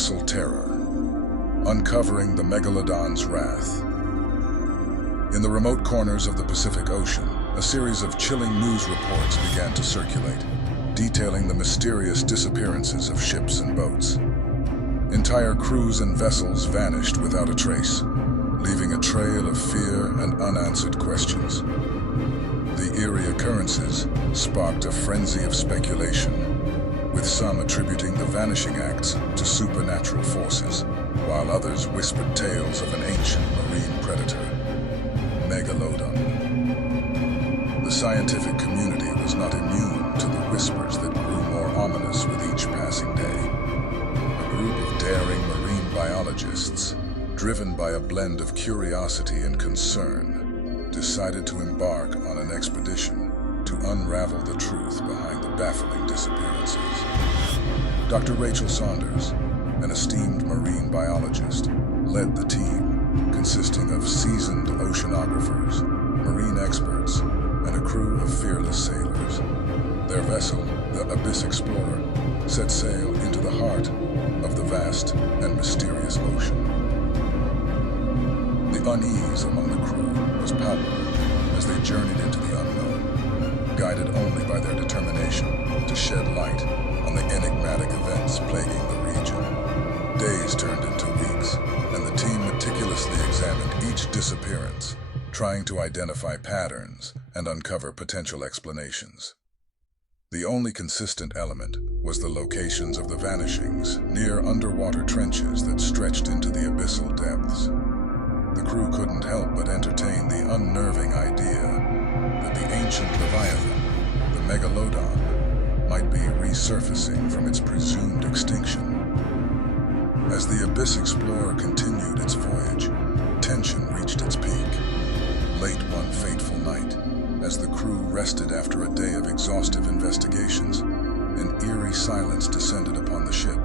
abyssal terror, uncovering the Megalodon's wrath. In the remote corners of the Pacific Ocean, a series of chilling news reports began to circulate, detailing the mysterious disappearances of ships and boats. Entire crews and vessels vanished without a trace, leaving a trail of fear and unanswered questions. The eerie occurrences sparked a frenzy of speculation, with some attributing the vanishing acts to supernatural forces, while others whispered tales of an ancient marine predator, Megalodon. The scientific community was not immune to the whispers that grew more ominous with each passing day. A group of daring marine biologists, driven by a blend of curiosity and concern, decided to embark on an expedition to unravel the truth behind the baffling disappearances. Dr. Rachel Saunders, an esteemed marine biologist, led the team, consisting of seasoned oceanographers, marine experts, and a crew of fearless sailors. Their vessel, the Abyss Explorer, set sail into the heart of the vast and mysterious ocean. The unease among the crew was palpable as they journeyed into the unknown, guided only by their determination to shed light on the enigmatic events plaguing the region. Days turned into weeks, and the team meticulously examined each disappearance, trying to identify patterns and uncover potential explanations. The only consistent element was the locations of the vanishings near underwater trenches that stretched into the abyssal depths. The crew couldn't help but entertain the unnerving idea that the ancient Leviathan, the Megalodon, might be resurfacing from its presumed extinction. As the Abyss Explorer continued its voyage, tension reached its peak. Late one fateful night, as the crew rested after a day of exhaustive investigations, an eerie silence descended upon the ship.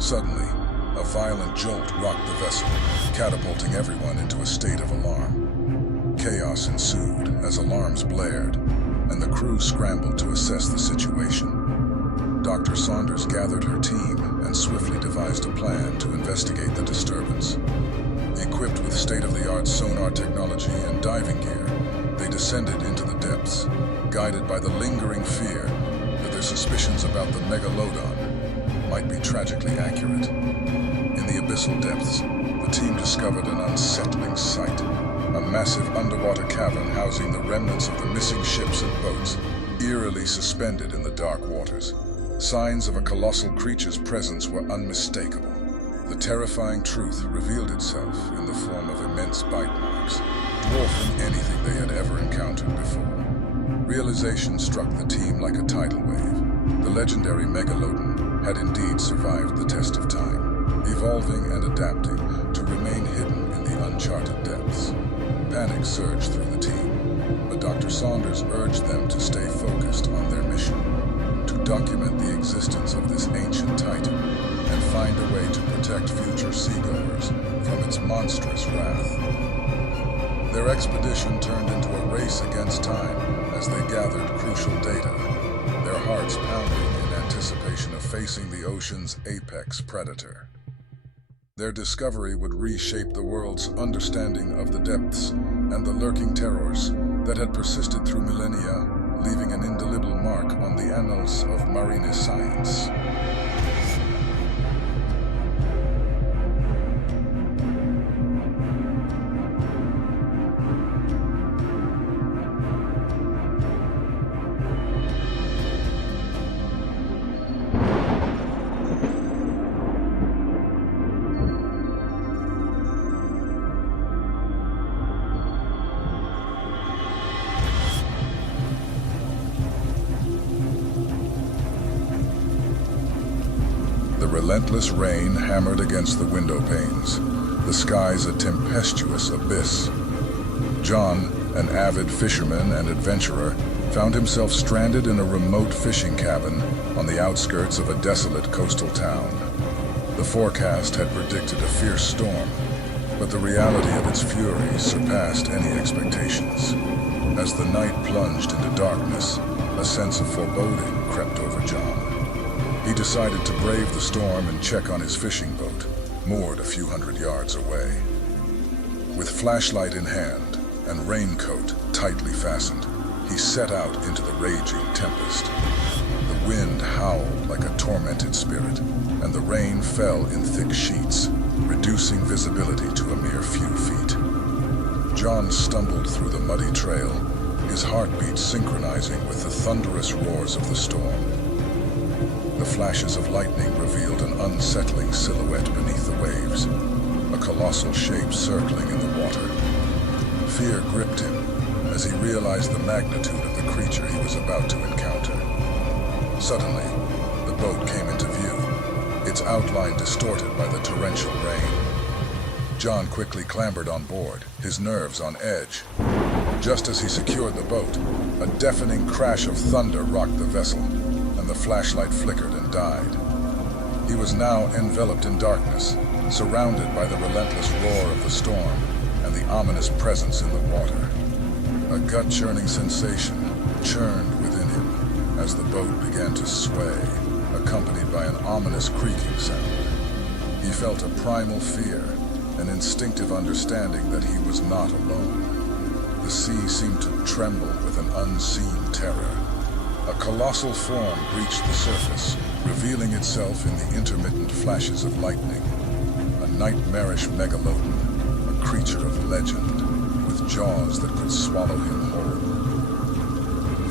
Suddenly, a violent jolt rocked the vessel, catapulting everyone into a state of alarm. Chaos ensued as alarms blared, and the crew scrambled to assess the situation. Dr. Saunders gathered her team and swiftly devised a plan to investigate the disturbance. Equipped with state-of-the-art sonar technology and diving gear, they descended into the depths, guided by the lingering fear that their suspicions about the Megalodon might be tragically accurate. In the abyssal depths, the team discovered an unsettling sight, a massive underwater cavern housing the remnants of the missing ships and boats, eerily suspended in the dark waters. Signs of a colossal creature's presence were unmistakable. The terrifying truth revealed itself in the form of immense bite marks, dwarfing anything they had ever encountered before. Realization struck the team like a tidal wave. The legendary Megalodon had indeed survived the test of time, evolving and adapting to remain hidden in the uncharted depths. Panic surged through the team, but Dr. Saunders urged them to stay focused on their mission, to document the existence of this ancient titan and find a way to protect future seagoers from its monstrous wrath. Their expedition turned into a race against time as they gathered crucial data, their hearts pounding in anticipation of facing the ocean's apex predator. Their discovery would reshape the world's understanding of the depths and the lurking terrors that had persisted through millennia, leaving an indelible mark on the annals of marine science. The relentless rain hammered against the window panes, the skies a tempestuous abyss. John, an avid fisherman and adventurer, found himself stranded in a remote fishing cabin on the outskirts of a desolate coastal town. The forecast had predicted a fierce storm, but the reality of its fury surpassed any expectations. As the night plunged into darkness, a sense of foreboding crept over John. He he decided to brave the storm and check on his fishing boat, moored a few hundred yards away. With flashlight in hand and raincoat tightly fastened, he set out into the raging tempest. The wind howled like a tormented spirit, and the rain fell in thick sheets, reducing visibility to a mere few feet. John stumbled through the muddy trail, his heartbeat synchronizing with the thunderous roars of the storm. The flashes of lightning revealed an unsettling silhouette beneath the waves, a colossal shape circling in the water. Fear gripped him as he realized the magnitude of the creature he was about to encounter. Suddenly, the boat came into view, its outline distorted by the torrential rain. John quickly clambered on board, his nerves on edge. Just as he secured the boat, a deafening crash of thunder rocked the vessel, and the flashlight flickered and died. He was now enveloped in darkness, surrounded by the relentless roar of the storm and the ominous presence in the water. A gut-churning sensation churned within him as the boat began to sway, accompanied by an ominous creaking sound. He felt a primal fear, an instinctive understanding that he was not alone. The sea seemed to tremble with an unseen terror. A colossal form breached the surface, revealing itself in the intermittent flashes of lightning. A nightmarish Megalodon, a creature of legend, with jaws that could swallow him whole.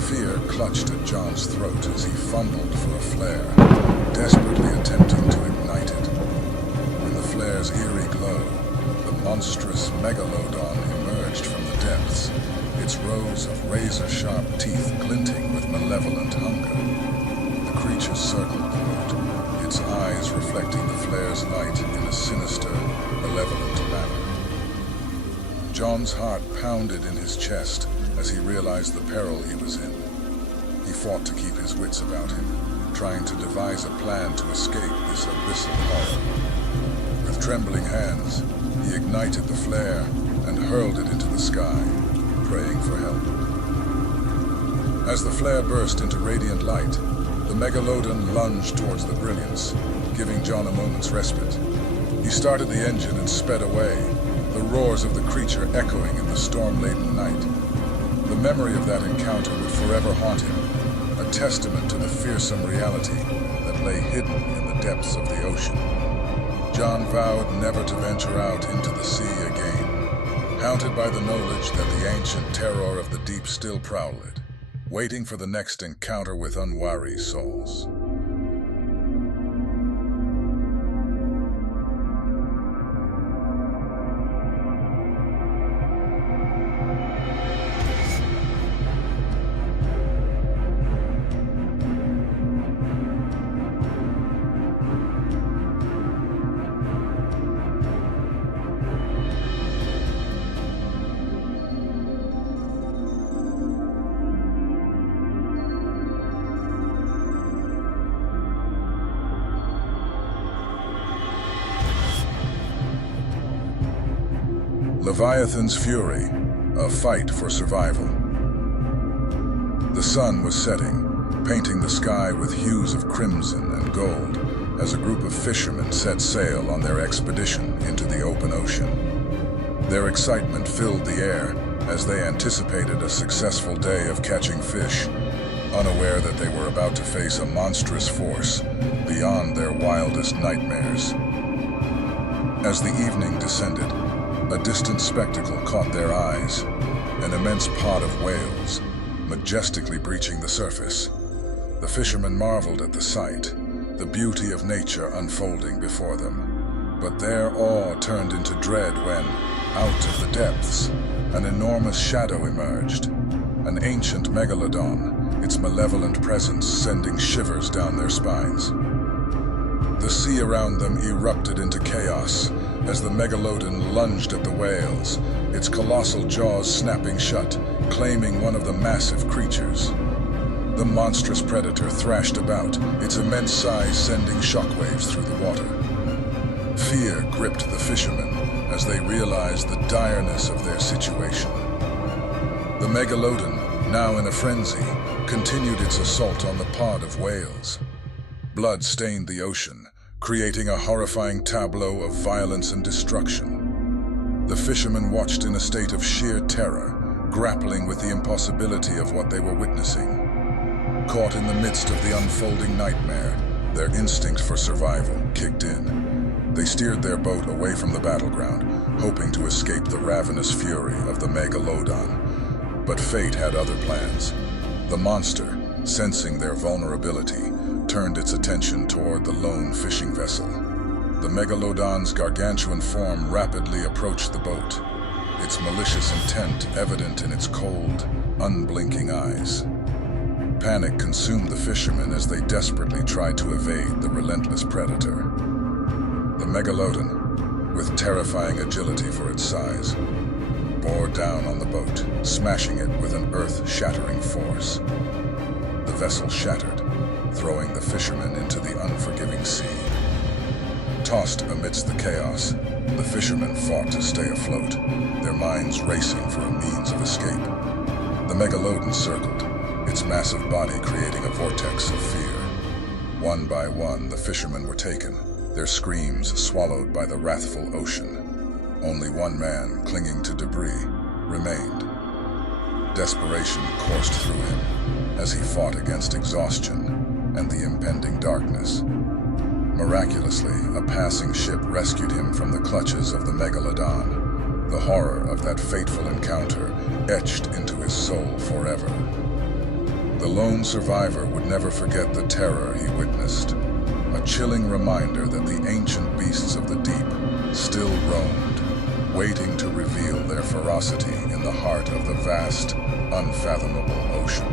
Fear clutched at John's throat as he fumbled for a flare, desperately attempting to ignite it. In the flare's eerie glow, the monstrous Megalodon emerged from the depths, its rows of razor-sharp teeth glinting with malevolent hunger. The creature circled the boat, its eyes reflecting the flare's light in a sinister, malevolent manner. John's heart pounded in his chest as he realized the peril he was in. He fought to keep his wits about him, trying to devise a plan to escape this abyssal horror. With trembling hands, he ignited the flare and hurled it into the sky, praying for help. As the flare burst into radiant light, the Megalodon lunged towards the brilliance, giving John a moment's respite. He started the engine and sped away, the roars of the creature echoing in the storm-laden night. The memory of that encounter would forever haunt him, a testament to the fearsome reality that lay hidden in the depths of the ocean. John vowed never to venture out into the sea again, haunted by the knowledge that the ancient terror of the deep still prowled, waiting for the next encounter with unwary souls. Leviathan's fury, a fight for survival. The sun was setting, painting the sky with hues of crimson and gold as a group of fishermen set sail on their expedition into the open ocean. Their excitement filled the air as they anticipated a successful day of catching fish, unaware that they were about to face a monstrous force beyond their wildest nightmares. As the evening descended, a distant spectacle caught their eyes, an immense pod of whales, majestically breaching the surface. The fishermen marveled at the sight, the beauty of nature unfolding before them. But their awe turned into dread when, out of the depths, an enormous shadow emerged, an ancient Megalodon, its malevolent presence sending shivers down their spines. The sea around them erupted into chaos as the Megalodon lunged at the whales, its colossal jaws snapping shut, claiming one of the massive creatures. The monstrous predator thrashed about, its immense size sending shockwaves through the water. Fear gripped the fishermen as they realized the direness of their situation. The Megalodon, now in a frenzy, continued its assault on the pod of whales. Blood stained the ocean, creating a horrifying tableau of violence and destruction. The fishermen watched in a state of sheer terror, grappling with the impossibility of what they were witnessing. Caught in the midst of the unfolding nightmare, their instinct for survival kicked in. They steered their boat away from the battleground, hoping to escape the ravenous fury of the Megalodon. But fate had other plans. The monster, sensing their vulnerability, turned its attention toward the lone fishing vessel. The Megalodon's gargantuan form rapidly approached the boat, its malicious intent evident in its cold, unblinking eyes. Panic consumed the fishermen as they desperately tried to evade the relentless predator. The Megalodon, with terrifying agility for its size, bore down on the boat, smashing it with an earth-shattering force. The vessel shattered, throwing the fishermen into the unforgiving sea. Tossed amidst the chaos, the fishermen fought to stay afloat, their minds racing for a means of escape. The Megalodon circled, its massive body creating a vortex of fear. One by one, the fishermen were taken, their screams swallowed by the wrathful ocean. Only one man, clinging to debris, remained. Desperation coursed through him as he fought against exhaustion and the impending darkness. Miraculously, a passing ship rescued him from the clutches of the Megalodon. The horror of that fateful encounter etched into his soul forever. The lone survivor would never forget the terror he witnessed, a chilling reminder that the ancient beasts of the deep still roamed, waiting to reveal their ferocity in the heart of the vast, unfathomable ocean.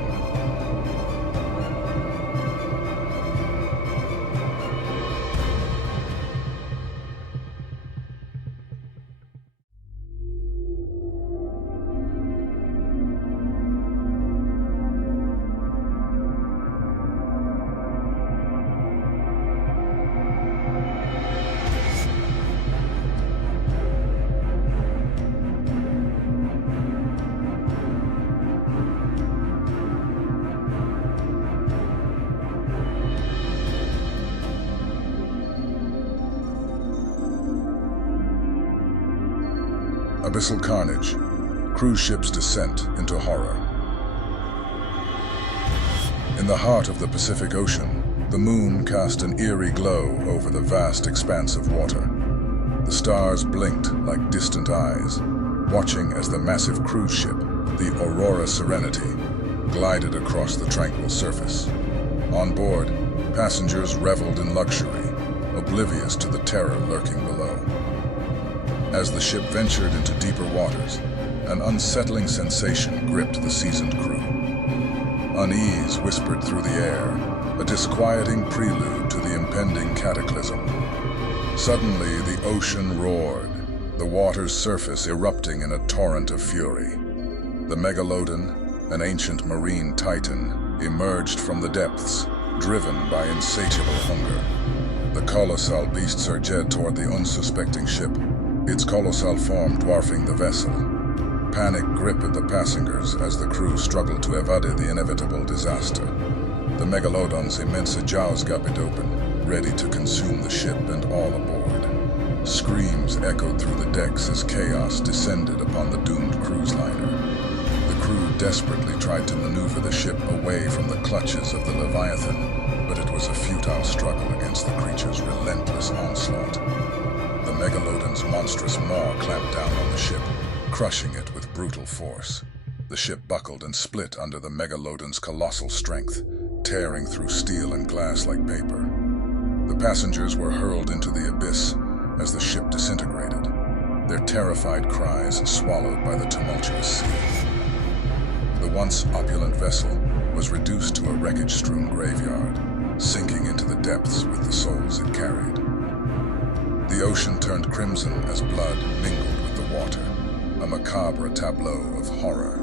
Abyssal carnage, cruise ships' descent into horror. In the heart of the Pacific Ocean, the moon cast an eerie glow over the vast expanse of water. The stars blinked like distant eyes, watching as the massive cruise ship, the Aurora Serenity, glided across the tranquil surface. On board, passengers reveled in luxury, oblivious to the terror lurking below. As the ship ventured into deeper waters, an unsettling sensation gripped the seasoned crew. Unease whispered through the air, a disquieting prelude to the impending cataclysm. Suddenly, the ocean roared, the water's surface erupting in a torrent of fury. The Megalodon, an ancient marine titan, emerged from the depths, driven by insatiable hunger. The colossal beast surged toward the unsuspecting ship, its colossal form dwarfing the vessel. Panic gripped the passengers as the crew struggled to evade the inevitable disaster. The Megalodon's immense jaws gaped open, ready to consume the ship and all aboard. Screams echoed through the decks as chaos descended upon the doomed cruise liner. The crew desperately tried to maneuver the ship away from the clutches of the Leviathan, but it was a futile struggle against the creature's relentless onslaught. The Megalodon's monstrous maw clamped down on the ship, crushing it with brutal force. The ship buckled and split under the Megalodon's colossal strength, tearing through steel and glass like paper. The passengers were hurled into the abyss as the ship disintegrated, their terrified cries swallowed by the tumultuous sea. The once opulent vessel was reduced to a wreckage-strewn graveyard, sinking into the depths with the souls it carried. The ocean turned crimson as blood mingled with the water, a macabre tableau of horror.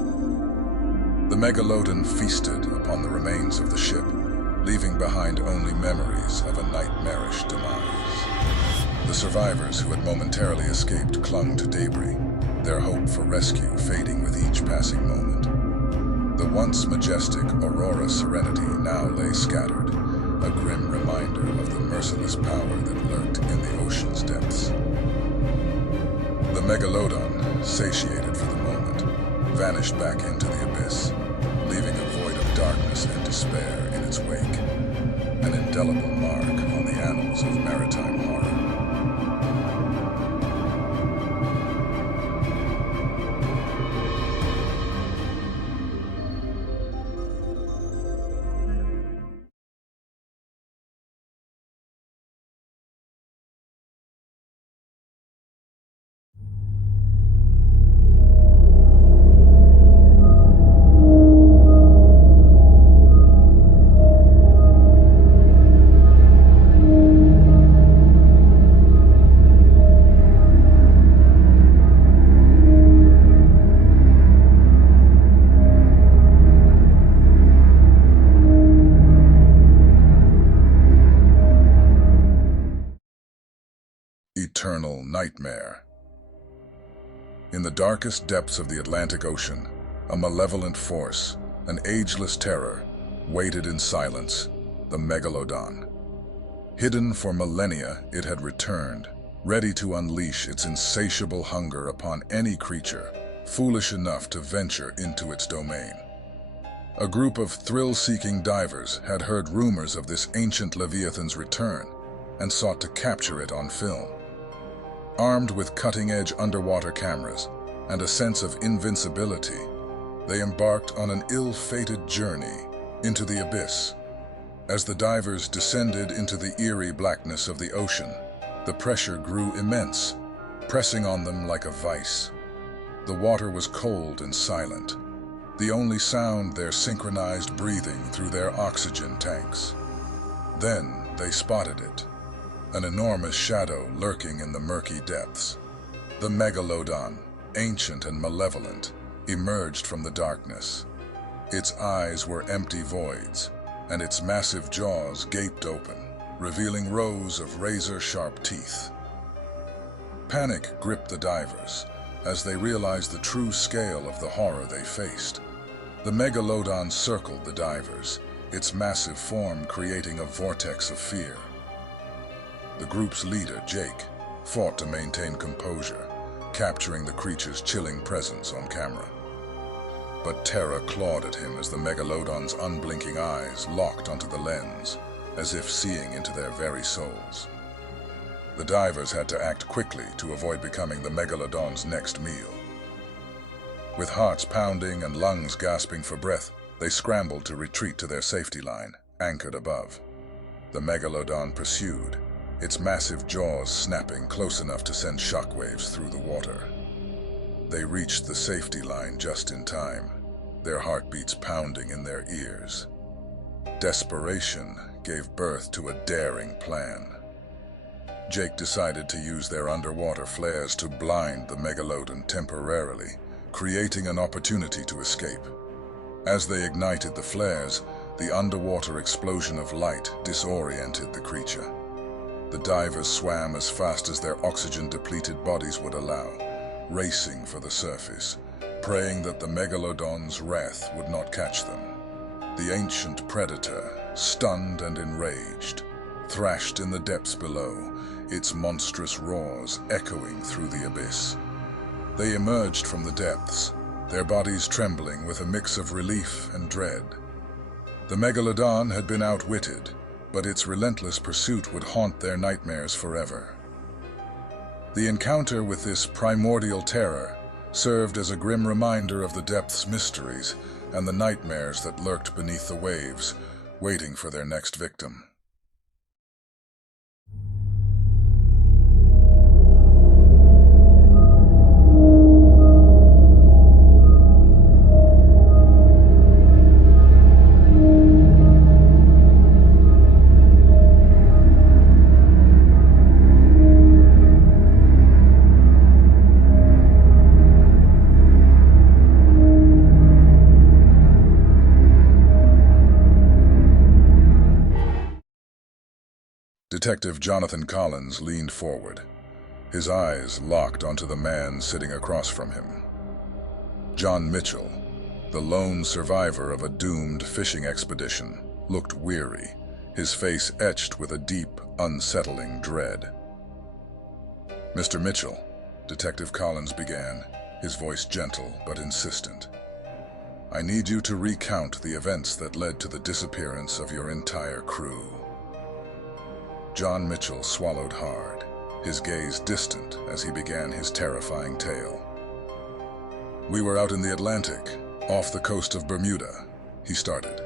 The Megalodon feasted upon the remains of the ship, leaving behind only memories of a nightmarish demise. The survivors who had momentarily escaped clung to debris, their hope for rescue fading with each passing moment. The once majestic Aurora Serenity now lay scattered, a grim reminder of the merciless power that lurked in the ocean's depths. The Megalodon, satiated for the moment, vanished back into the abyss, leaving a void of darkness and despair in its wake, an indelible mark on the annals of maritime horror. Eternal nightmare. In the darkest depths of the Atlantic Ocean, a malevolent force, an ageless terror, waited in silence, the Megalodon. Hidden for millennia, it had returned, ready to unleash its insatiable hunger upon any creature foolish enough to venture into its domain. A group of thrill-seeking divers had heard rumors of this ancient Leviathan's return and sought to capture it on film. Armed with cutting-edge underwater cameras and a sense of invincibility, they embarked on an ill-fated journey into the abyss. As the divers descended into the eerie blackness of the ocean, the pressure grew immense, pressing on them like a vice. The water was cold and silent, the only sound their synchronized breathing through their oxygen tanks. Then they spotted it. An enormous shadow lurking in the murky depths. The Megalodon, ancient and malevolent, emerged from the darkness. Its eyes were empty voids, and its massive jaws gaped open, revealing rows of razor-sharp teeth. Panic gripped the divers as they realized the true scale of the horror they faced. The Megalodon circled the divers, its massive form creating a vortex of fear. The group's leader, Jake, fought to maintain composure, capturing the creature's chilling presence on camera. But terror clawed at him as the Megalodon's unblinking eyes locked onto the lens, as if seeing into their very souls. The divers had to act quickly to avoid becoming the Megalodon's next meal. With hearts pounding and lungs gasping for breath, they scrambled to retreat to their safety line, anchored above. The Megalodon pursued, its massive jaws snapping close enough to send shockwaves through the water. They reached the safety line just in time, their heartbeats pounding in their ears. Desperation gave birth to a daring plan. Jake decided to use their underwater flares to blind the Megalodon temporarily, creating an opportunity to escape. As they ignited the flares, the underwater explosion of light disoriented the creature. The divers swam as fast as their oxygen-depleted bodies would allow, racing for the surface, praying that the Megalodon's wrath would not catch them. The ancient predator, stunned and enraged, thrashed in the depths below, its monstrous roars echoing through the abyss. They emerged from the depths, their bodies trembling with a mix of relief and dread. The Megalodon had been outwitted, but its relentless pursuit would haunt their nightmares forever. The encounter with this primordial terror served as a grim reminder of the depth's mysteries and the nightmares that lurked beneath the waves, waiting for their next victim. Detective Jonathan Collins leaned forward, his eyes locked onto the man sitting across from him. John Mitchell, the lone survivor of a doomed fishing expedition, looked weary, his face etched with a deep, unsettling dread. "Mr. Mitchell," Detective Collins began, his voice gentle but insistent, "I need you to recount the events that led to the disappearance of your entire crew." John Mitchell swallowed hard, his gaze distant as he began his terrifying tale. "We were out in the Atlantic, off the coast of Bermuda," he started,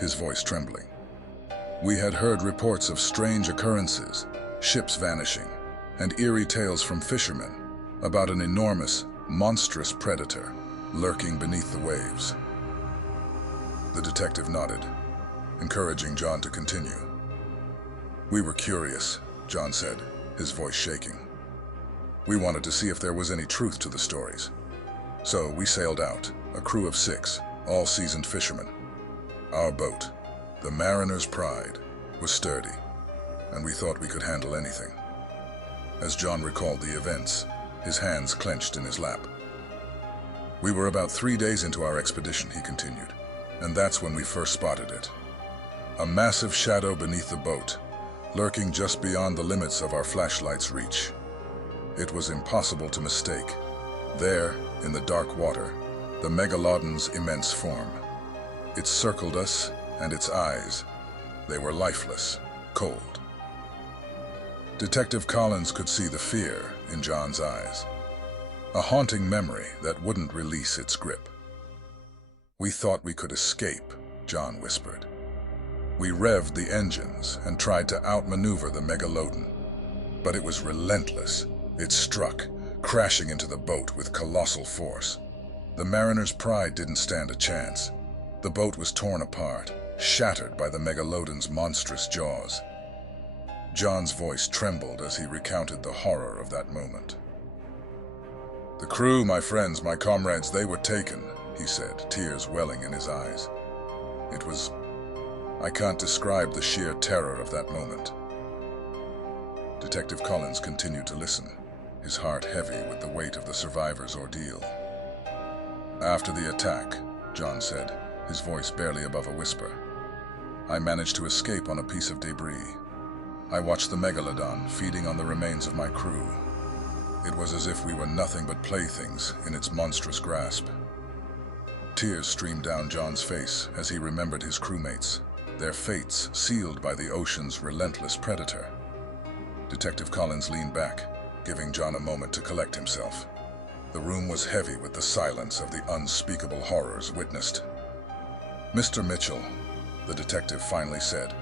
his voice trembling. "We had heard reports of strange occurrences, ships vanishing, and eerie tales from fishermen about an enormous, monstrous predator lurking beneath the waves." The detective nodded, encouraging John to continue. "We were curious," John said, his voice shaking. "We wanted to see if there was any truth to the stories. So we sailed out, a crew of 6, all seasoned fishermen. Our boat, the Mariner's Pride, was sturdy, and we thought we could handle anything." As John recalled the events, his hands clenched in his lap. "We were about 3 days into our expedition," he continued, "and that's when we first spotted it. A massive shadow beneath the boat, lurking just beyond the limits of our flashlight's reach. It was impossible to mistake. There, in the dark water, the Megalodon's immense form. It circled us, and its eyes, they were lifeless, cold." Detective Collins could see the fear in John's eyes, a haunting memory that wouldn't release its grip. "We thought we could escape," John whispered. "We revved the engines and tried to outmaneuver the Megalodon. But it was relentless. It struck, crashing into the boat with colossal force. The Mariner's Pride didn't stand a chance. The boat was torn apart, shattered by the Megalodon's monstrous jaws." John's voice trembled as he recounted the horror of that moment. "The crew, my friends, my comrades, they were taken," he said, tears welling in his eyes. I can't describe the sheer terror of that moment." Detective Collins continued to listen, his heart heavy with the weight of the survivors' ordeal. "After the attack," John said, his voice barely above a whisper, "I managed to escape on a piece of debris. I watched the Megalodon feeding on the remains of my crew. It was as if we were nothing but playthings in its monstrous grasp." Tears streamed down John's face as he remembered his crewmates, their fates sealed by the ocean's relentless predator. Detective Collins leaned back, giving John a moment to collect himself. The room was heavy with the silence of the unspeakable horrors witnessed. "Mr. Mitchell," the detective finally said,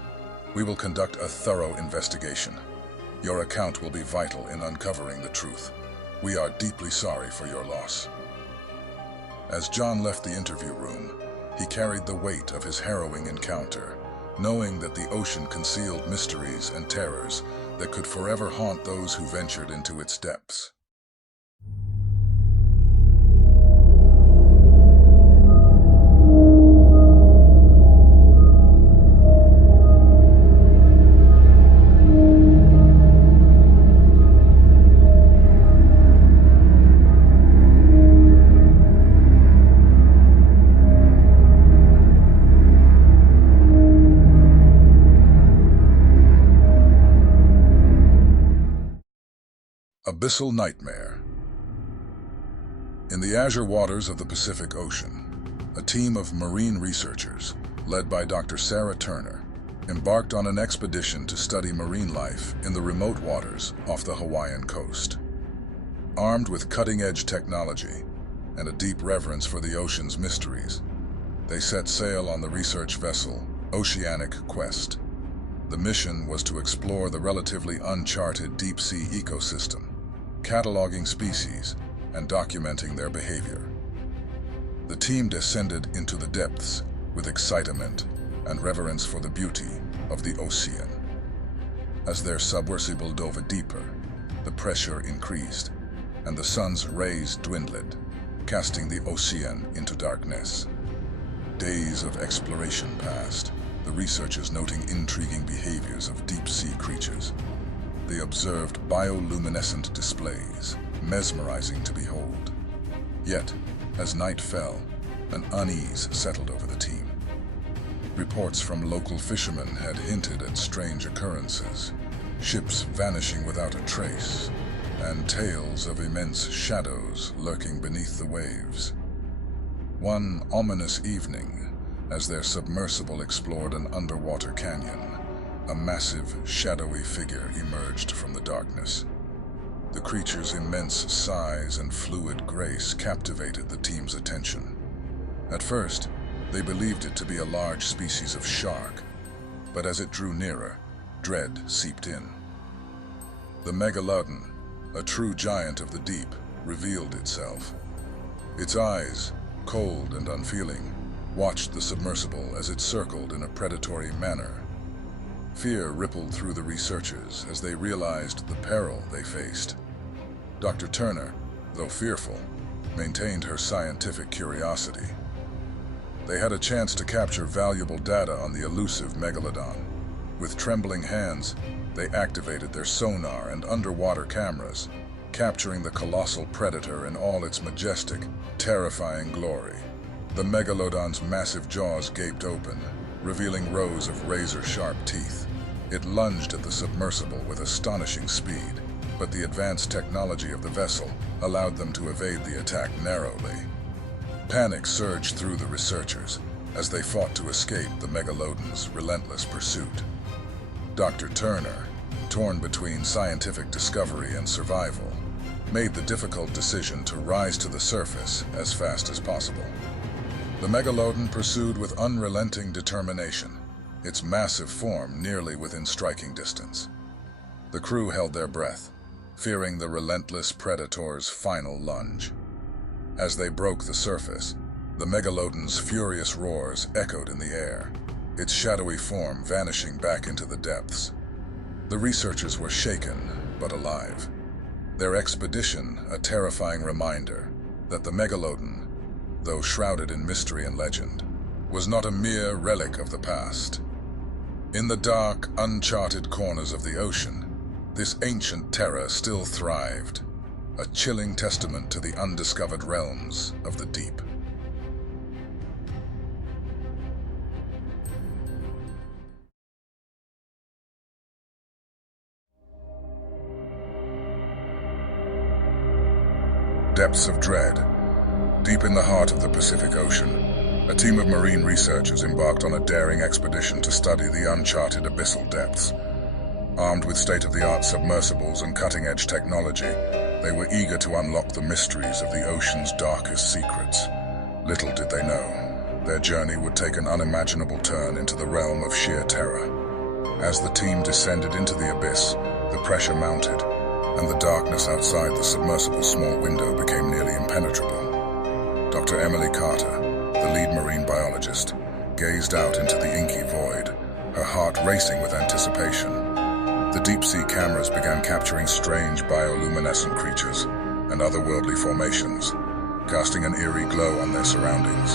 "we will conduct a thorough investigation. Your account will be vital in uncovering the truth. We are deeply sorry for your loss." As John left the interview room, he carried the weight of his harrowing encounter, knowing that the ocean concealed mysteries and terrors that could forever haunt those who ventured into its depths. Abyssal Nightmare. In the azure waters of the Pacific Ocean, a team of marine researchers, led by Dr. Sarah Turner, embarked on an expedition to study marine life in the remote waters off the Hawaiian coast. Armed with cutting-edge technology and a deep reverence for the ocean's mysteries, they set sail on the research vessel Oceanic Quest. The mission was to explore the relatively uncharted deep-sea ecosystem, cataloging species and documenting their behavior. The team descended into the depths with excitement and reverence for the beauty of the ocean. As their submersible dove deeper, the pressure increased and the sun's rays dwindled, casting the ocean into darkness. Days of exploration passed, the researchers noting intriguing behaviors of deep-sea creatures. They observed bioluminescent displays, mesmerizing to behold. Yet, as night fell, an unease settled over the team. Reports from local fishermen had hinted at strange occurrences, ships vanishing without a trace, and tales of immense shadows lurking beneath the waves. One ominous evening, as their submersible explored an underwater canyon, a massive, shadowy figure emerged from the darkness. The creature's immense size and fluid grace captivated the team's attention. At first, they believed it to be a large species of shark, but as it drew nearer, dread seeped in. The Megalodon, a true giant of the deep, revealed itself. Its eyes, cold and unfeeling, watched the submersible as it circled in a predatory manner. Fear rippled through the researchers as they realized the peril they faced. Dr. Turner, though fearful, maintained her scientific curiosity. They had a chance to capture valuable data on the elusive Megalodon. With trembling hands, they activated their sonar and underwater cameras, capturing the colossal predator in all its majestic, terrifying glory. The Megalodon's massive jaws gaped open, revealing rows of razor-sharp teeth. It lunged at the submersible with astonishing speed, but the advanced technology of the vessel allowed them to evade the attack narrowly. Panic surged through the researchers as they fought to escape the Megalodon's relentless pursuit. Dr. Turner, torn between scientific discovery and survival, made the difficult decision to rise to the surface as fast as possible. The Megalodon pursued with unrelenting determination, its massive form nearly within striking distance. The crew held their breath, fearing the relentless predator's final lunge. As they broke the surface, the Megalodon's furious roars echoed in the air, its shadowy form vanishing back into the depths. The researchers were shaken, but alive. Their expedition a terrifying reminder that the Megalodon, though shrouded in mystery and legend, was not a mere relic of the past. In the dark, uncharted corners of the ocean, this ancient terror still thrived, a chilling testament to the undiscovered realms of the deep. Depths of dread. Deep in the heart of the Pacific Ocean, a team of marine researchers embarked on a daring expedition to study the uncharted abyssal depths. Armed with state-of-the-art submersibles and cutting-edge technology, they were eager to unlock the mysteries of the ocean's darkest secrets. Little did they know, their journey would take an unimaginable turn into the realm of sheer terror. As the team descended into the abyss, the pressure mounted, and the darkness outside the submersible's small window became nearly impenetrable. Dr. Emily Carter, the lead marine biologist, gazed out into the inky void, her heart racing with anticipation. The deep-sea cameras began capturing strange bioluminescent creatures and otherworldly formations, casting an eerie glow on their surroundings.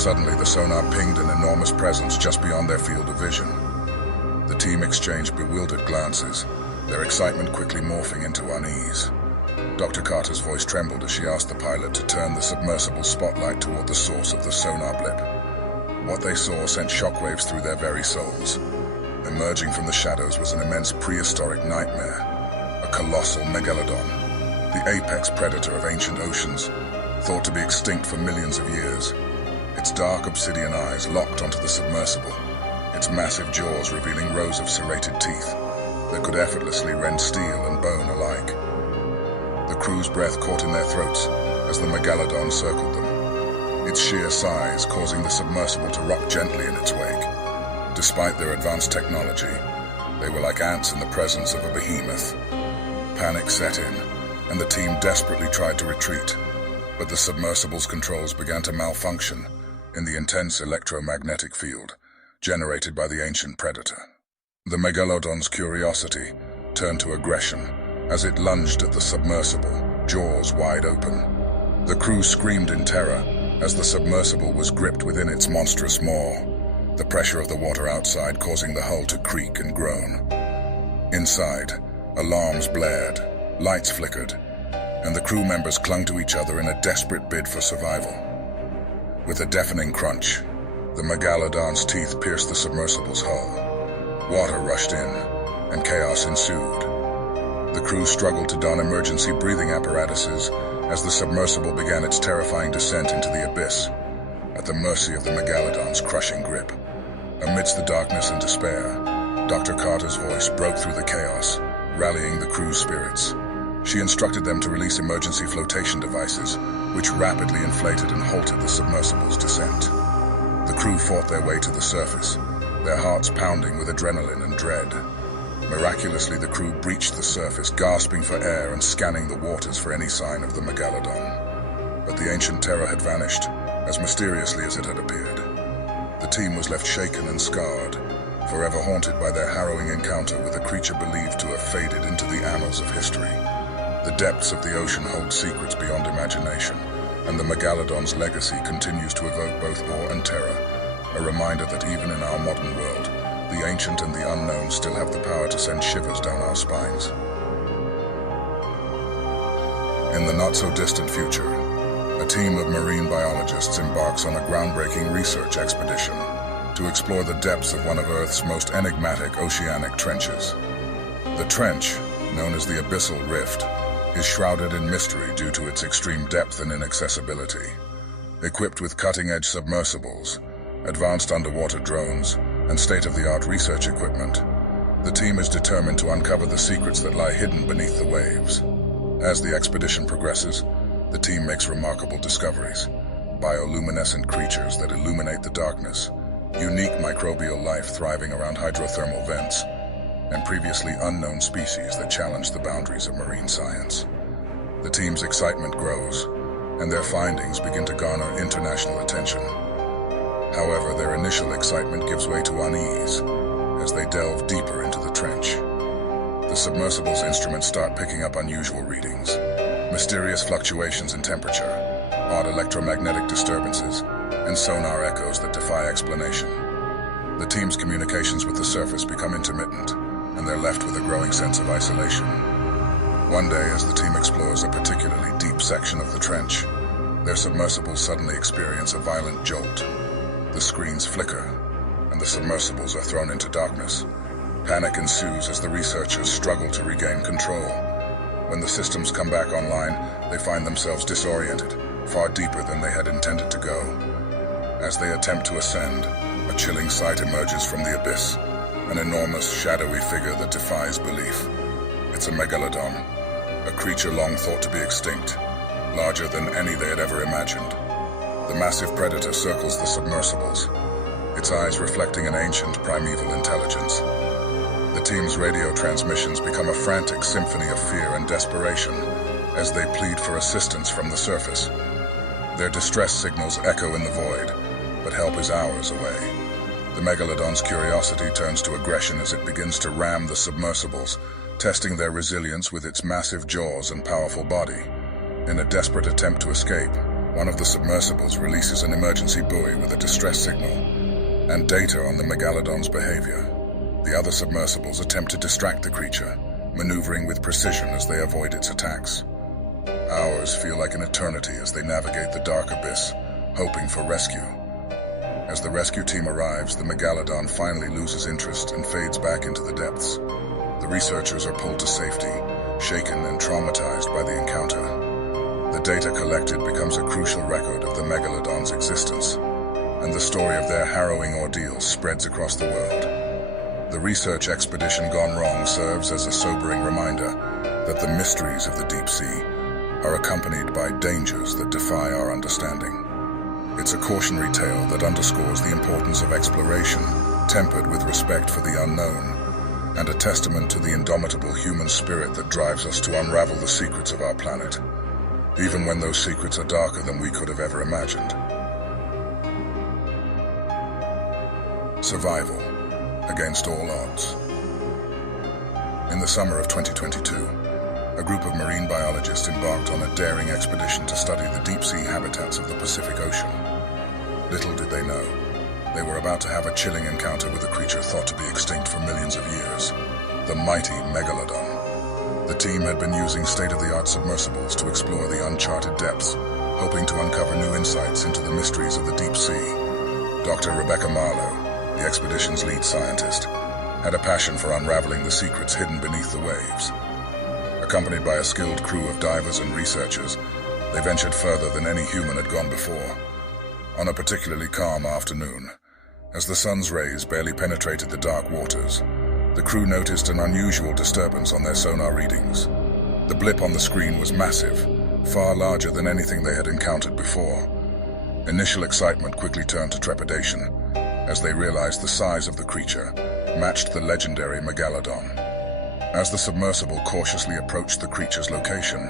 Suddenly, the sonar pinged an enormous presence just beyond their field of vision. The team exchanged bewildered glances, their excitement quickly morphing into unease. Dr. Carter's voice trembled as she asked the pilot to turn the submersible spotlight toward the source of the sonar blip. What they saw sent shockwaves through their very souls. Emerging from the shadows was an immense prehistoric nightmare, a colossal Megalodon, the apex predator of ancient oceans, thought to be extinct for millions of years. Its dark obsidian eyes locked onto the submersible, its massive jaws revealing rows of serrated teeth that could effortlessly rend steel and bone alike. The crew's breath caught in their throats as the Megalodon circled them, its sheer size causing the submersible to rock gently in its wake. Despite their advanced technology, they were like ants in the presence of a behemoth. Panic set in, and the team desperately tried to retreat, but the submersible's controls began to malfunction in the intense electromagnetic field generated by the ancient predator. The Megalodon's curiosity turned to aggression as it lunged at the submersible, jaws wide open. The crew screamed in terror as the submersible was gripped within its monstrous maw, the pressure of the water outside causing the hull to creak and groan. Inside, alarms blared, lights flickered, and the crew members clung to each other in a desperate bid for survival. With a deafening crunch, The Megalodon's teeth pierced the submersible's hull. Water rushed in, and chaos ensued. The crew struggled to don emergency breathing apparatuses as the submersible began its terrifying descent into the abyss, at the mercy of the Megalodon's crushing grip. Amidst the darkness and despair, Dr. Carter's voice broke through the chaos, rallying the crew's spirits. She instructed them to release emergency flotation devices, which rapidly inflated and halted the submersible's descent. The crew fought their way to the surface, their hearts pounding with adrenaline and dread. Miraculously, the crew breached the surface, gasping for air and scanning the waters for any sign of the Megalodon. But the ancient terror had vanished, as mysteriously as it had appeared. The team was left shaken and scarred, forever haunted by their harrowing encounter with a creature believed to have faded into the annals of history. The depths of the ocean hold secrets beyond imagination, and the Megalodon's legacy continues to evoke both awe and terror, a reminder that even in our modern world, the ancient and the unknown still have the power to send shivers down our spines. In the not-so-distant future, a team of marine biologists embarks on a groundbreaking research expedition to explore the depths of one of Earth's most enigmatic oceanic trenches. The trench, known as the abyssal rift, is shrouded in mystery due to its extreme depth and inaccessibility. Equipped with cutting-edge submersibles, advanced underwater drones, and state-of-the-art research equipment, the team is determined to uncover the secrets that lie hidden beneath the waves. As the expedition progresses, the team makes remarkable discoveries: bioluminescent creatures that illuminate the darkness, unique microbial life thriving around hydrothermal vents, and previously unknown species that challenge the boundaries of marine science. The team's excitement grows, and their findings begin to garner international attention. However, their initial excitement gives way to unease as they delve deeper into the trench. The submersible's instruments start picking up unusual readings: mysterious fluctuations in temperature, odd electromagnetic disturbances, and sonar echoes that defy explanation. The team's communications with the surface become intermittent, and they're left with a growing sense of isolation. One day, as the team explores a particularly deep section of the trench, their submersibles suddenly experience a violent jolt. The screens flicker, and the submersibles are thrown into darkness. Panic ensues as the researchers struggle to regain control. When the systems come back online, they find themselves disoriented, far deeper than they had intended to go. As they attempt to ascend, a chilling sight emerges from the abyss, an enormous, shadowy figure that defies belief. It's a Megalodon, a creature long thought to be extinct, larger than any they had ever imagined. The massive predator circles the submersibles, its eyes reflecting an ancient, primeval intelligence. The team's radio transmissions become a frantic symphony of fear and desperation as they plead for assistance from the surface. Their distress signals echo in the void, but help is hours away. The Megalodon's curiosity turns to aggression as it begins to ram the submersibles, testing their resilience with its massive jaws and powerful body. In a desperate attempt to escape, one of the submersibles releases an emergency buoy with a distress signal and data on the Megalodon's behavior. The other submersibles attempt to distract the creature, maneuvering with precision as they avoid its attacks. Hours feel like an eternity as they navigate the dark abyss, hoping for rescue. As the rescue team arrives, the Megalodon finally loses interest and fades back into the depths. The researchers are pulled to safety, shaken and traumatized by the encounter. The data collected becomes a crucial record of the Megalodon's existence, and the story of their harrowing ordeal spreads across the world. The research expedition gone wrong serves as a sobering reminder that the mysteries of the deep sea are accompanied by dangers that defy our understanding. It's a cautionary tale that underscores the importance of exploration, tempered with respect for the unknown, and a testament to the indomitable human spirit that drives us to unravel the secrets of our planet, even when those secrets are darker than we could have ever imagined. Survival against all odds. In the summer of 2022, a group of marine biologists embarked on a daring expedition to study the deep-sea habitats of the Pacific Ocean. Little did they know, they were about to have a chilling encounter with a creature thought to be extinct for millions of years, the mighty Megalodon. The team had been using state-of-the-art submersibles to explore the uncharted depths, hoping to uncover new insights into the mysteries of the deep sea. Dr. Rebecca Marlowe, the expedition's lead scientist, had a passion for unraveling the secrets hidden beneath the waves. Accompanied by a skilled crew of divers and researchers, they ventured further than any human had gone before. On a particularly calm afternoon, as the sun's rays barely penetrated the dark waters, the crew noticed an unusual disturbance on their sonar readings. The blip on the screen was massive, far larger than anything they had encountered before. Initial excitement quickly turned to trepidation, as they realized the size of the creature matched the legendary Megalodon. As the submersible cautiously approached the creature's location,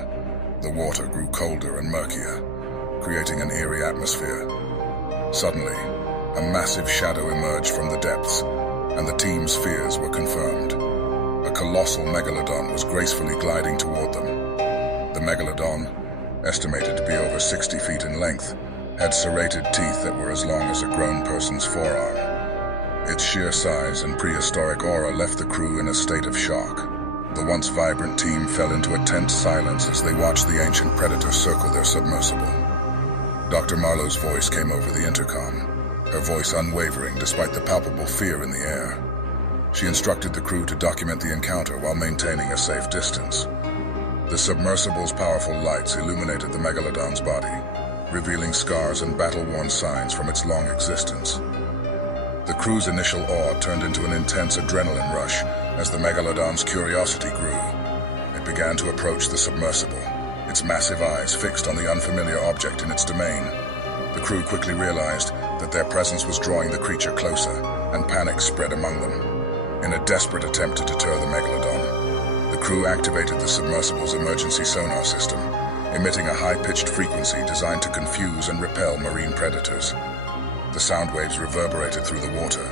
the water grew colder and murkier, creating an eerie atmosphere. Suddenly, a massive shadow emerged from the depths, and the team's fears were confirmed. A colossal Megalodon was gracefully gliding toward them. The Megalodon, estimated to be over 60 feet in length, had serrated teeth that were as long as a grown person's forearm. Its sheer size and prehistoric aura left the crew in a state of shock. The once vibrant team fell into a tense silence as they watched the ancient predator circle their submersible. Dr. Marlowe's voice came over the intercom, her voice unwavering despite the palpable fear in the air. She instructed the crew to document the encounter while maintaining a safe distance. The submersible's powerful lights illuminated the Megalodon's body, revealing scars and battle-worn signs from its long existence. The crew's initial awe turned into an intense adrenaline rush as the Megalodon's curiosity grew. It began to approach the submersible, its massive eyes fixed on the unfamiliar object in its domain. The crew quickly realized that their presence was drawing the creature closer, and panic spread among them. In a desperate attempt to deter the Megalodon, the crew activated the submersible's emergency sonar system, emitting a high-pitched frequency designed to confuse and repel marine predators. The sound waves reverberated through the water,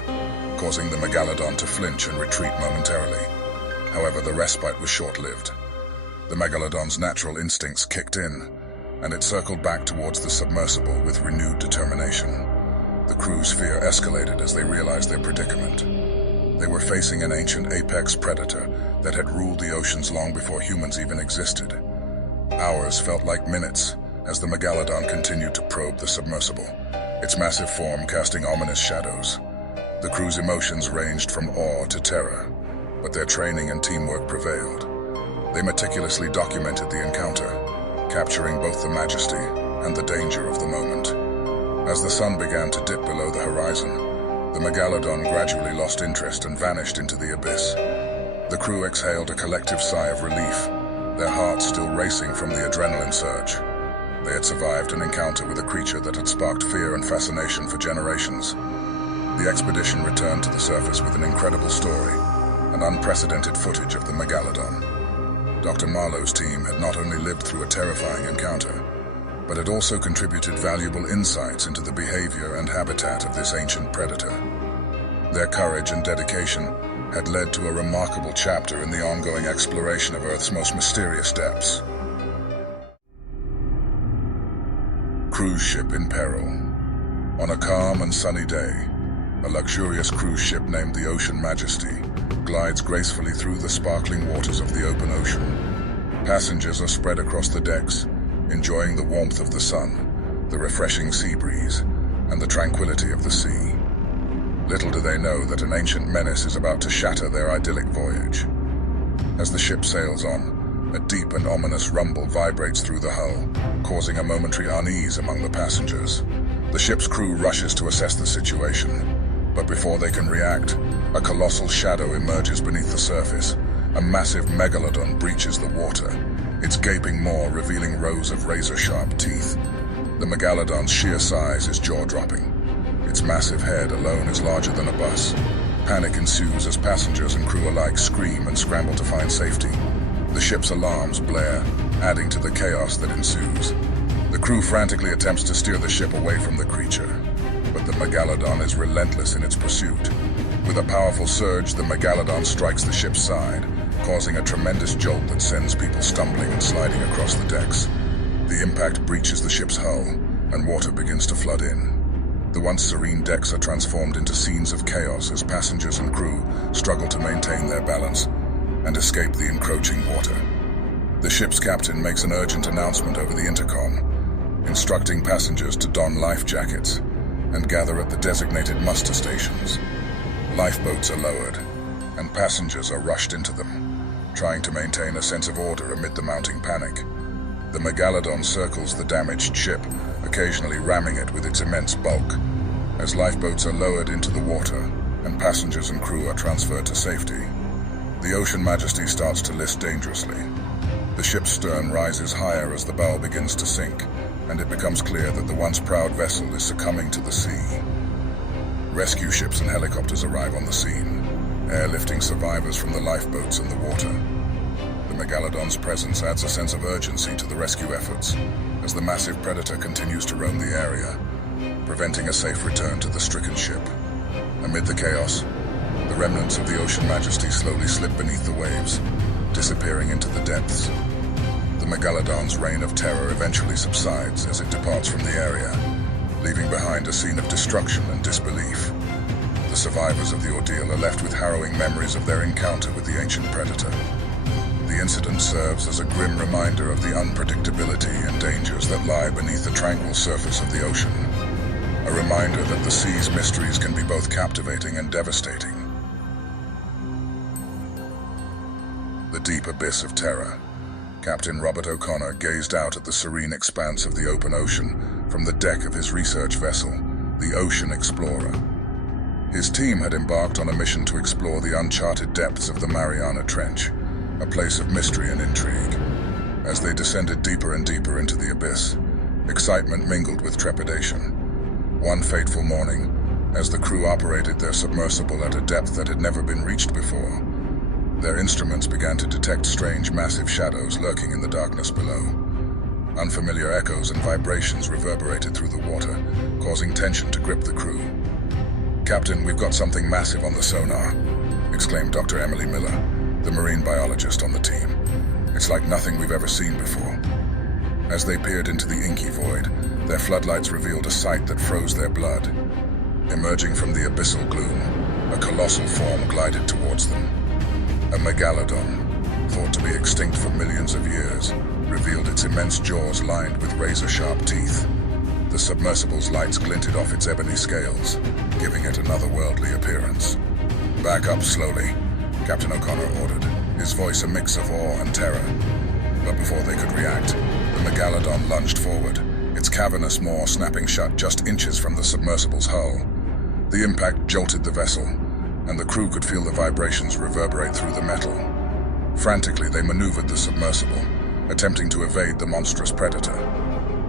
causing the Megalodon to flinch and retreat momentarily. However, the respite was short-lived. The Megalodon's natural instincts kicked in, and it circled back towards the submersible with renewed determination. The crew's fear escalated as they realized their predicament. They were facing an ancient apex predator that had ruled the oceans long before humans even existed. Hours felt like minutes as the Megalodon continued to probe the submersible, its massive form casting ominous shadows. The crew's emotions ranged from awe to terror, but their training and teamwork prevailed. They meticulously documented the encounter, capturing both the majesty and the danger of the moment. As the sun began to dip below the horizon, the Megalodon gradually lost interest and vanished into the abyss. The crew exhaled a collective sigh of relief, their hearts still racing from the adrenaline surge. They had survived an encounter with a creature that had sparked fear and fascination for generations. The expedition returned to the surface with an incredible story and unprecedented footage of the Megalodon. Dr. Marlowe's team had not only lived through a terrifying encounter, but had also contributed valuable insights into the behavior and habitat of this ancient predator. Their courage and dedication had led to a remarkable chapter in the ongoing exploration of Earth's most mysterious depths. Cruise ship in peril. On a calm and sunny day, a luxurious cruise ship named the Ocean Majesty glides gracefully through the sparkling waters of the open ocean. Passengers are spread across the decks, enjoying the warmth of the sun, the refreshing sea breeze, and the tranquility of the sea. Little do they know that an ancient menace is about to shatter their idyllic voyage. As the ship sails on, a deep and ominous rumble vibrates through the hull, causing a momentary unease among the passengers. The ship's crew rushes to assess the situation, but before they can react, a colossal shadow emerges beneath the surface. A massive Megalodon breaches the water, its gaping maw revealing rows of razor-sharp teeth. The Megalodon's sheer size is jaw-dropping. Its massive head alone is larger than a bus. Panic ensues as passengers and crew alike scream and scramble to find safety. The ship's alarms blare, adding to the chaos that ensues. The crew frantically attempts to steer the ship away from the creature, but the Megalodon is relentless in its pursuit. With a powerful surge, the Megalodon strikes the ship's side, causing a tremendous jolt that sends people stumbling and sliding across the decks. The impact breaches the ship's hull, and water begins to flood in. The once serene decks are transformed into scenes of chaos as passengers and crew struggle to maintain their balance and escape the encroaching water. The ship's captain makes an urgent announcement over the intercom, instructing passengers to don life jackets and gather at the designated muster stations. Lifeboats are lowered, and passengers are rushed into them, trying to maintain a sense of order amid the mounting panic. The Megalodon circles the damaged ship, occasionally ramming it with its immense bulk. As lifeboats are lowered into the water, and passengers and crew are transferred to safety, the Ocean Majesty starts to list dangerously. The ship's stern rises higher as the bow begins to sink, and it becomes clear that the once proud vessel is succumbing to the sea. Rescue ships and helicopters arrive on the scene, airlifting survivors from the lifeboats and the water. The Megalodon's presence adds a sense of urgency to the rescue efforts, as the massive predator continues to roam the area, preventing a safe return to the stricken ship. Amid the chaos, the remnants of the Ocean Majesty slowly slip beneath the waves, disappearing into the depths. The Megalodon's reign of terror eventually subsides as it departs from the area, leaving behind a scene of destruction and disbelief. The survivors of the ordeal are left with harrowing memories of their encounter with the ancient predator. The incident serves as a grim reminder of the unpredictability and dangers that lie beneath the tranquil surface of the ocean. A reminder that the sea's mysteries can be both captivating and devastating. The deep abyss of terror. Captain Robert O'Connor gazed out at the serene expanse of the open ocean from the deck of his research vessel, the Ocean Explorer. His team had embarked on a mission to explore the uncharted depths of the Mariana Trench, a place of mystery and intrigue. As they descended deeper and deeper into the abyss, excitement mingled with trepidation. One fateful morning, as the crew operated their submersible at a depth that had never been reached before, their instruments began to detect strange, massive shadows lurking in the darkness below. Unfamiliar echoes and vibrations reverberated through the water, causing tension to grip the crew. "Captain, we've got something massive on the sonar," exclaimed Dr. Emily Miller, the marine biologist on the team. "It's like nothing we've ever seen before." As they peered into the inky void, their floodlights revealed a sight that froze their blood. Emerging from the abyssal gloom, a colossal form glided towards them. A Megalodon, thought to be extinct for millions of years, revealed its immense jaws lined with razor-sharp teeth. The submersible's lights glinted off its ebony scales, giving it an otherworldly appearance. "Back up slowly," Captain O'Connor ordered, his voice a mix of awe and terror. But before they could react, the Megalodon lunged forward, its cavernous maw snapping shut just inches from the submersible's hull. The impact jolted the vessel, and the crew could feel the vibrations reverberate through the metal. Frantically, they maneuvered the submersible, attempting to evade the monstrous predator.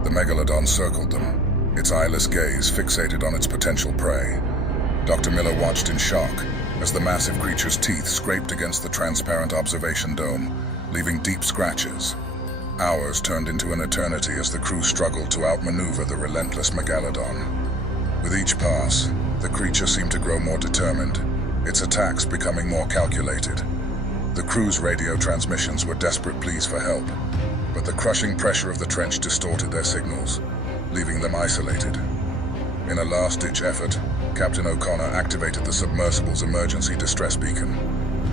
The Megalodon circled them, its eyeless gaze fixated on its potential prey. Dr. Miller watched in shock as the massive creature's teeth scraped against the transparent observation dome, leaving deep scratches. Hours turned into an eternity as the crew struggled to outmaneuver the relentless Megalodon. With each pass, the creature seemed to grow more determined, its attacks becoming more calculated. The crew's radio transmissions were desperate pleas for help, but the crushing pressure of the trench distorted their signals, leaving them isolated. In a last-ditch effort, Captain O'Connor activated the submersible's emergency distress beacon,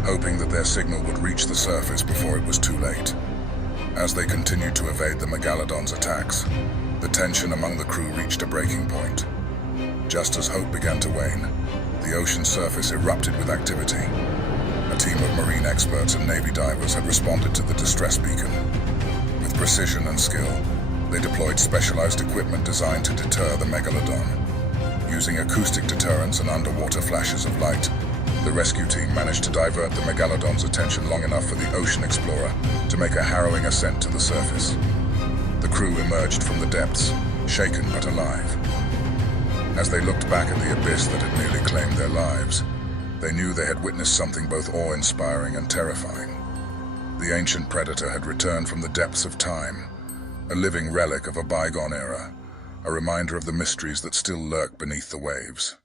hoping that their signal would reach the surface before it was too late. As they continued to evade the Megalodon's attacks, the tension among the crew reached a breaking point. Just as hope began to wane, the ocean's surface erupted with activity. A team of marine experts and Navy divers had responded to the distress beacon. With precision and skill, they deployed specialized equipment designed to deter the Megalodon. Using acoustic deterrents and underwater flashes of light, the rescue team managed to divert the Megalodon's attention long enough for the Ocean Explorer to make a harrowing ascent to the surface. The crew emerged from the depths, shaken but alive. As they looked back at the abyss that had nearly claimed their lives, they knew they had witnessed something both awe-inspiring and terrifying. The ancient predator had returned from the depths of time, a living relic of a bygone era, a reminder of the mysteries that still lurk beneath the waves.